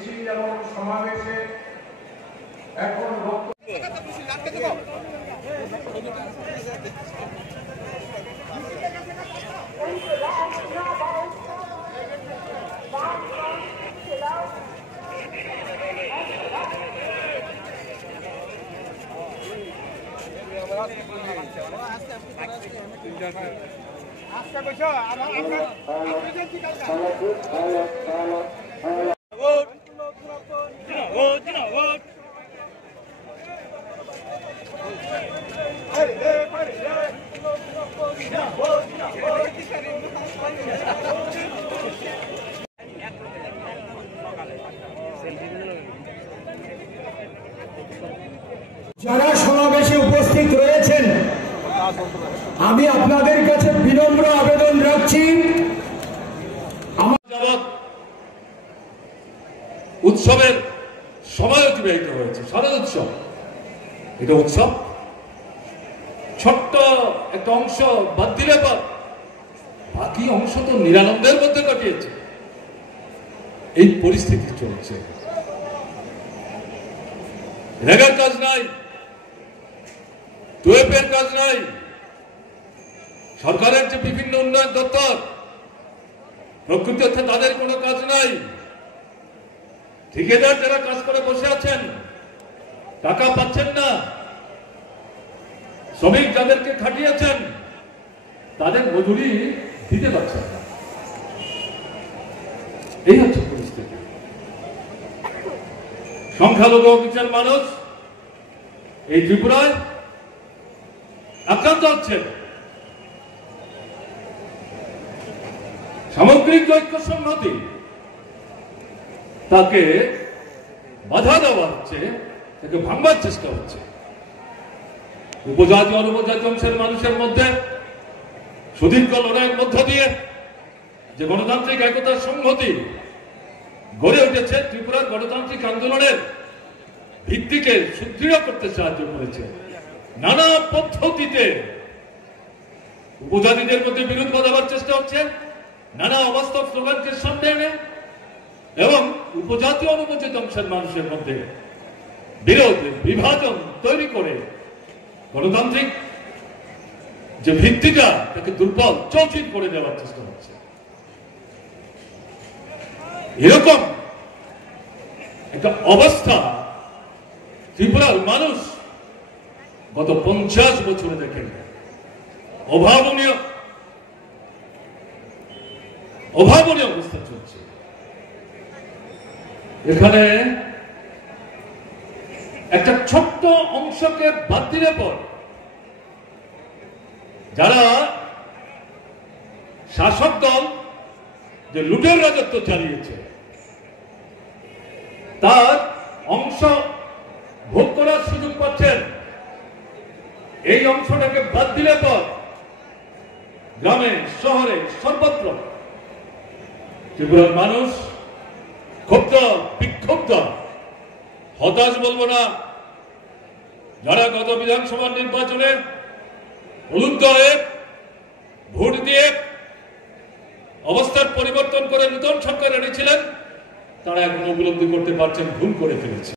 মিছিল এবং সমাবেশে এখন যারা সমাবেশে উপস্থিত রয়েছেন, আমি আপনাদের কাছে বিনম্র আবেদন রাখছি, উৎসবের সময় অতিবাহিত হয়েছে। শারদ উৎসব, এটা উৎসব, ছোট্ট একটা অংশ বাদ দিলে বাকি অংশ তো নিরানন্দের মধ্যে কাটিয়েছে। এই পরিস্থিতি চলছে, রেগার কাজ নাই, টুয়েপের কাজ নাই, সরকারের যে বিভিন্ন উন্নয়ন দপ্তর, প্রকৃতি অর্থে তাদের কোনো কাজ নাই। ঠিকাদার যারা কাজ করে বসে আছেন, টাকা পাচ্ছেন না, শ্রমিক যাদেরকে খাটিয়েছেন তাদের মজুরি দিতে পারছেন না। এই হচ্ছে পরিস্থিতি। সংখ্যালঘু কিছু মানুষ এই ত্রিপুরায় আক্রান্ত হচ্ছেন। সামগ্রিক ঐক্য সংহতি তাকে বাধা দেওয়া হচ্ছে, তাকে ভাঙবার চেষ্টা হচ্ছে। উপজাতি অনুপজাতি অংশের মানুষের মধ্যে সুদীর্ঘ লড়াইয়ের মধ্য দিয়ে যে গণতান্ত্রিক একতার সংহতি গড়ে উঠেছে, ত্রিপুরার গণতান্ত্রিক আন্দোলনের ভিত্তিকে সুদৃঢ় করতে সাহায্য করেছে। নানা পদ্ধতিতে উপজাতিদের মধ্যে বিরোধ বাঁধাবার চেষ্টা হচ্ছে, নানা অবাস্তব স্লোগানকে সামনে এনে এবং উপজাতি অনুপজাতি অংশের মানুষের মধ্যে বিরোধ বিভাজন তৈরি করে গণতান্ত্রিক যে ভিত্তিটা তাকে দুর্বল চৌচির করে দেওয়ার চেষ্টা হচ্ছে। এরকম একটা অবস্থা ত্রিপুরার মানুষ গত 50 বছরে দেখেন। অভাবনীয় অবস্থা চলছে এখানে। একটা ছোট্ট অংশকে বাদ দিলে পর যারা শাসক দল যে লুটের রাজত্ব চালিয়েছে তার অংশ ভোগ করার সুযোগ পাচ্ছেন। এই অংশটাকে বাদ দিলে পর গ্রামে শহরে সর্বত্র ত্রিপুরার মানুষ ক্ষুব্ধ, বিক্ষুব্ধ, হতাশ বলবো না। যারা গত বিধানসভা নির্বাচনে উলুদ্ধ হয়ে ভোট দিয়ে অবস্থার পরিবর্তন করে নতুন সরকার এনেছিলেন, তারা এখন উপলব্ধি করতে পারছেন ভুল করে ফেলেছে।